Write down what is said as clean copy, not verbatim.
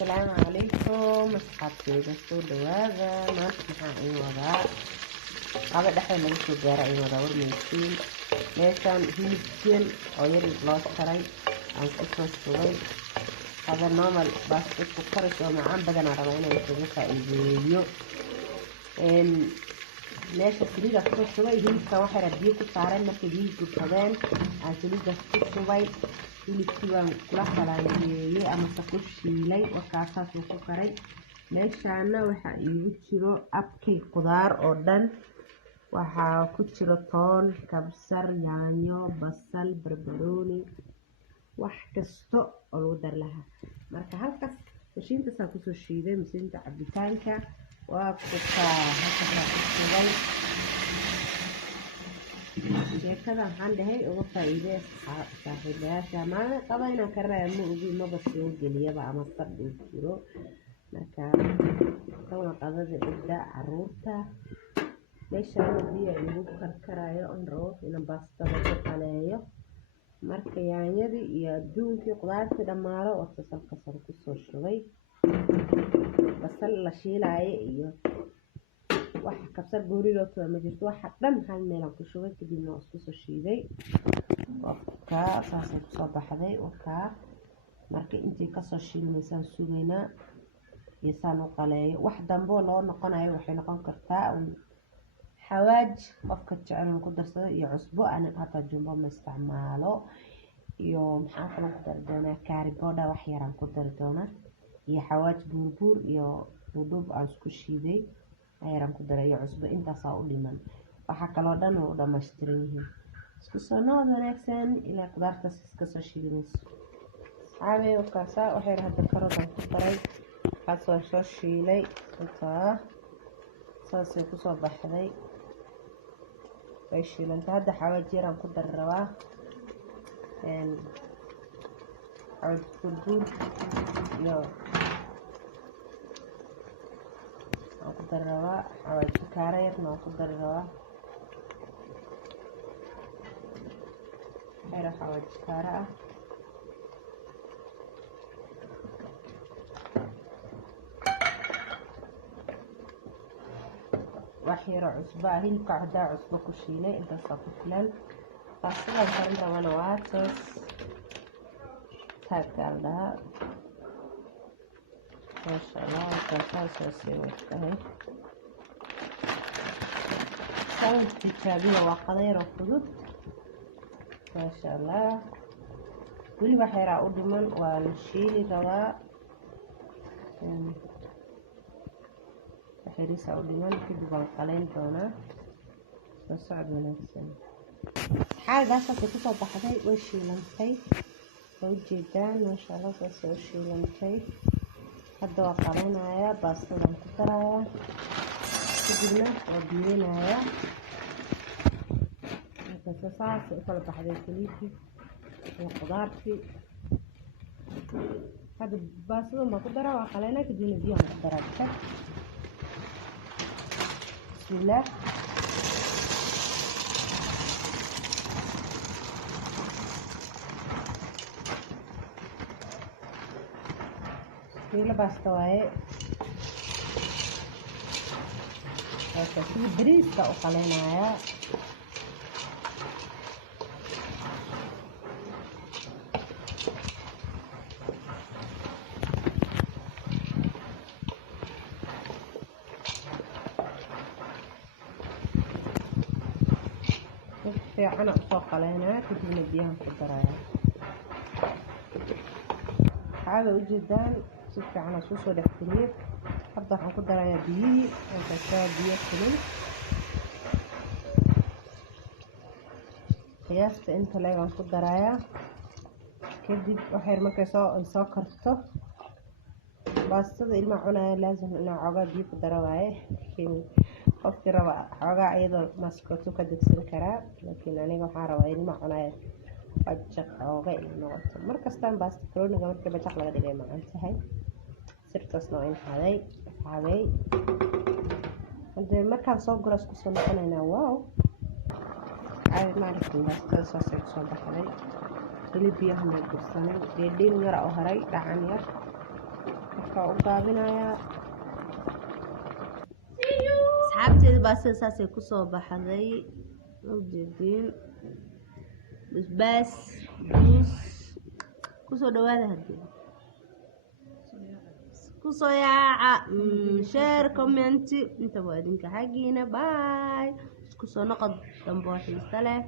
السلام عليكم أصحابتي soo dhawaada maanta maxaa ii wadaa qaba dhexda lagu soo gaaro ii wadaa warmaysiin meeshaan hilib geel oo yar loo jaray aan ku soo shubay hada normal bas isku karis oo macaan badan aan rabaa inaan kaga faa'iideeyo meesha saliida ku shubay hilibka waxa rabiyo ku saaran markii hilibku qabeen aan saliida ku shubay hilibkii waan kula xalaaleeyay ama ku shiilay wakaasas ku karay meeshaana waxa iigu jiro abkii qudaar oo dhan waxa ku jiro toon kabsar yaanyo basal barbarooni wax kasto oo lagu dar lahaa marka halkaas mashiinta saa ku soo shiiday mashiinta cabitaanka waa ku shubay sheekada waxaan dhahay uga faa'iidee saaxiibayaasha maana qaba inaan ka raamo ugu maba soo geliyaba ama sabbi jiro marka kama qadada idda caruurta meeshaan biyo lagu karkarayo on roob in baastada ku qaleeyo marka yaanyadii iyo adduunkii qudaartii dhamaalo oo salka ku soo shubay basal la shiilay iyo wax kabsar goorido ma jirto waxa dhan hal meel aan ku shubay kadibna oo isku soo shiiday waqta saasay ku soo baxday waqta marka intii ka soo shiilmaysan suugayna yasaan u qaleeyo wax dambo loo noqonayo waxay noqon kartaa xawaaj qofka jecel ku darsado iyo cusbo aan hata jumbo ma isticmaalo iyo maxaan kala ku dar doonaa kaariboda wax yar aan ku dar doonaa iyo xawaaj buur iyo udub aan isku shiiday ayran ku daray cusbo intaas u dhiman waxa kale oo dhan oo dhameystiran yihiin isku soo noqod wanaagsan ilaa qudaarta iska soo shiilinayso aabe oo kaasa waxay hadda karodan ku daray kaasoo soo shiilay inta saasay ku soo baxday ay shiilanta hadda xawaaj yaraan ku dar rabaa xawaaj buur iyo aku daraba xawaaj kaara yarna ku daraba xeer xawaaj kaara wax yar cusba hilibka cadaa cusba ku shiilay intaas ku filan taasina karin rabana waa toos taagaalda ما شاء الله كاساس وسويته كانت تشابيه وقدير وخدود ما شاء الله كل بحيرة أدمن والشيل رواء بحيرة أدمن كده بنقلين دونا بصعب من السنة حاجة ستكون بحثي وشي لمتي وجدان ما شاء الله وشي لمتي hadda waa qalanaya baastadan ku daraya kadibna waa biyeynaya marka saas u kala baxday saliidii iyo qudaartii hadda baastadan baa ku dara waa qalanaya kadibna biyaha ku daraya bismillah la basta waaye si bariiska u qaleynaya fiican u soo qaleynaya kadibna biyaha ku daraya xaaga u jeedaan si fiican soo soo dhaxtiriyo hadda waxaan ku darayaa biyihii inta ka biyo kulul qiyaasta inta leegan ku darayaa kadib waxay markay soo karto baastada ilma cunaya laazim inaa xogaa biyo ku daro waaye qofkii raba xogaa iyadoo maskoto ka degsan karaa laakiin aniga waxaan rabaa ilma cunaya bajaq ooga noqoto markastaan baasta karooniga markii bajaq laga dhigay macaan tahay sirtaasna waa in xaday hadda markaan soo guras ku soo noqonaynaa wow caadi maaragtay baastada saasay ku soo baxday hilib biyaha ma gursanay dheedhiin yar oo haray dhacan yar markaa u gaabinayaa asxaabteeda baa sidaasay kusoo baxday ujeediin basbaas juus kusoo dhawaada hadii kusoo yaaca share comment inta waa idinka xagiina bye isku soo noqod dambe oo xiiso leh